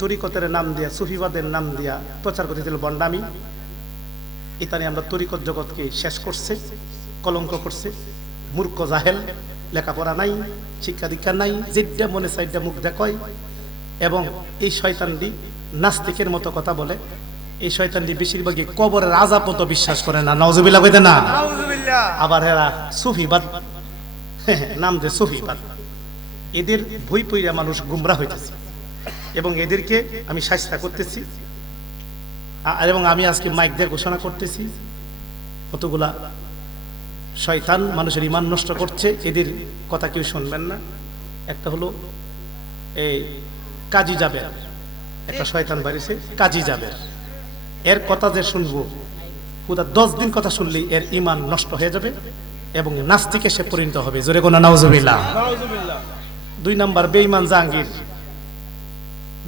তরিকতের নাম দিয়া সুফিবাদের নাম দিয়া প্রচার করতেছিল বন্ডামি। ইতানি আমরা তরিকত জগৎকে শেষ করছে, কলঙ্ক করছে। মূর্খ জাহেল, লেখাপড়া নাই, শিক্ষা দীক্ষা নাই, যেটা মনে চাইটা মুখ দেখায়। এবং এই শয়তানটি নাস্তিকের মতো কথা বলে। এই শয়তানটি বেশিরভাগই কবরের আযাব মতো বিশ্বাস করে না, নাউজুবিল্লাহ কইতে না। আবার এরা সুফিবাদ নাম দে সুফিবাদ। এদের ভুই পইরা মানুষ গুমরা হইতেছে এবং এদেরকে আমি শাস্তি করতেছি। এবং আমি আজকে মাইক দিয়ে ঘোষণা করতেছি, কতগুলা শয়তান মানুষের ঈমান নষ্ট করছে, এদের কথা কেউ শুনবেন না। একটা হলো এই কাজী জাবের, একটা শয়তান বাড়িছে কাজী জাবের। এর কথা যে শুনবো, পুরা 10 দিন কথা শুনলেই এর ঈমান নষ্ট হয়ে যাবে এবং নাস্তিকে সে পরিণত হবে। জোরে কোন নাউজুবিল্লাহ। 2 নাম্বার বেঈমান জাহাঙ্গীর,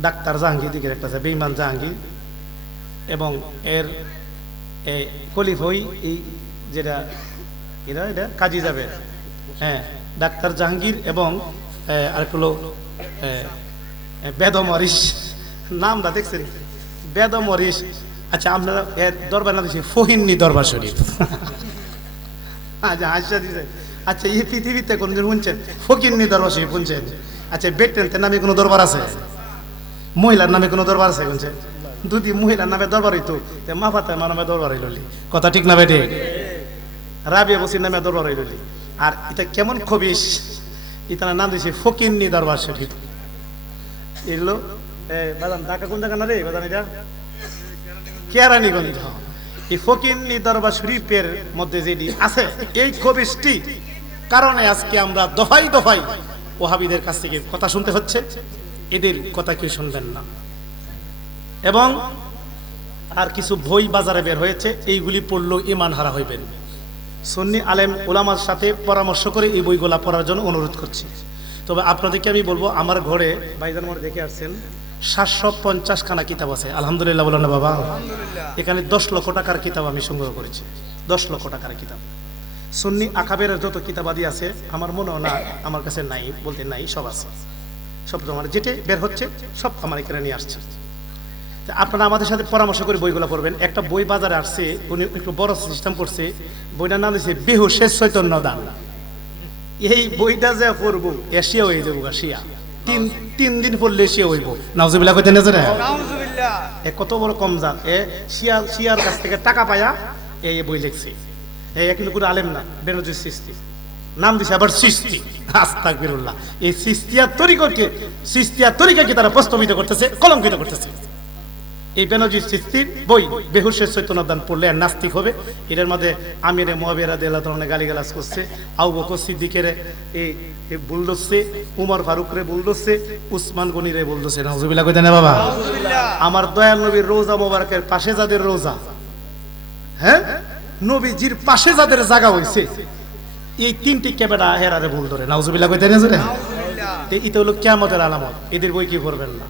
ডাক্তার জাহাঙ্গীর দিকের একটা আছে বেঈমান জাহাঙ্গীর। এবং এর কলিফই এই যেটা এটা কাজী যাবে, হ্যাঁ, ডাক্তার জাহাঙ্গীর। এবং আরেকটা হলো বেদমরিস, নামটা দেখছেন বেদমরিস। আচ্ছা, আপনারা এর দরবার না দিচ্ছি ফহিন্নি দরবার শরীফ। আচ্ছা, হাসা দিছে। আচ্ছা, এই পৃথিবীতে কোনদিন শুনছেন ফকিন্নি দরবার শরীফ শুনছেন? আচ্ছা, বেটেন্টের নামে কোনো দরবার আছে? মহিলার নামে কোনো দরবার আছে? শুনছেন? যদি মহিলার নামে দরবার হইতো মা ফাতেমার নামে দরবার হইলি, কথা ঠিক না বেটে? রাবিয়া বসির নামে দরবার হইলি। আর এটা কেমন খবিস, এটা নাম দিয়েছে ফকিন্নি দরবার শরীফ। এগুলো বাদাম ঢাকা কোন জায়গা না রে বাদাম? এটা কেরানীগঞ্জ। এই ফকিন্নি দরবার শরীফের মধ্যে যেটি আছে এই খবিসটি কারণে আজকে আমরা দফাই দফাই ওহাবীদের কাছ থেকে কথা শুনতে হচ্ছে। এদের কথা কেউ শুনবেন না। এবং আর কিছু বই বাজারে বের হয়েছে, এইগুলি পড়লেও ঈমান হারা হইবেন। সুন্নি আলেম উলামার সাথে পরামর্শ করে এই বইগুলা পড়ার জন্য অনুরোধ করছি। তবে আপনাদেরকে আমি বলবো, আমার ঘরে ভাইজান মোড় দেখে আসছেন 750 খানা কিতাব আছে। আলহামদুলিল্লাহ বলেন না বাবা? এখানে 10 লক্ষ টাকার কিতাব আমি সংগ্রহ করেছি। 10 লক্ষ টাকার কিতাব। সুন্নি আকাবের যত কিতাবাদি আছে আমার মনেও না, আমার কাছে নাই বলতে নাই, সব আছে। সব আমার যেটা বের হচ্ছে সব আমার এখানে নিয়ে আসছে। আপনারা আমাদের সাথে পরামর্শ করে বইগুলো পড়বেন। একটা বই বাজারে আসছে, উনি একটু বড় সিস্টেম করছে, বইটার নাম দিয়েছে বেহুশের চৈতন্য দান। এই বইটা যে পড়বো এশিয়া হয়ে যাবো, শিয়া। তিন দিন পড়লে এশিয়া হইব। নাউজুবিল্লাহ কইতে নেজরে কত বড় কম জাত। শিয়ার কাছ থেকে টাকা পায়া এই বই লিখছে। কিন্তু কোনো আলেম না, বেনজির সিস্তি নাম দিছে, আবার সিস্তি। আস্তাগফিরুল্লাহ। এই সিস্তিয়া তরিকাকে তারা প্রস্তাবিত করতেছে, কলঙ্কিত করতেছে। এই বেনজির সিস্তির বই বেহুশের চৈতন্যদান পড়লে আর নাস্তিক হবে। এটার মধ্যে আমিরে মুআবিয়া রাদিয়াল্লাহু তাআলা গালিগালাজ করছে, আবু বকর সিদ্দিকের এই ভুল ধরছে, উমর ফারুকরে ভুল ধরছে, উসমান গনিরে ভুল ধরছে। নাউজুবিল্লাহ কইতে না বাবা? আমার দয়াল নবীর রোজা মোবারকের পাশে যাদের রোজা, হ্যাঁ, নবীজির পাশে যাদের জায়গা হইছে, এই 3টি কেবেডা হেরারে ভুল ধরে। নাউজুবিল্লাহ কইতে না? এটা হলো কিয়ামতের আলামত। এদের বই কি করবেন না।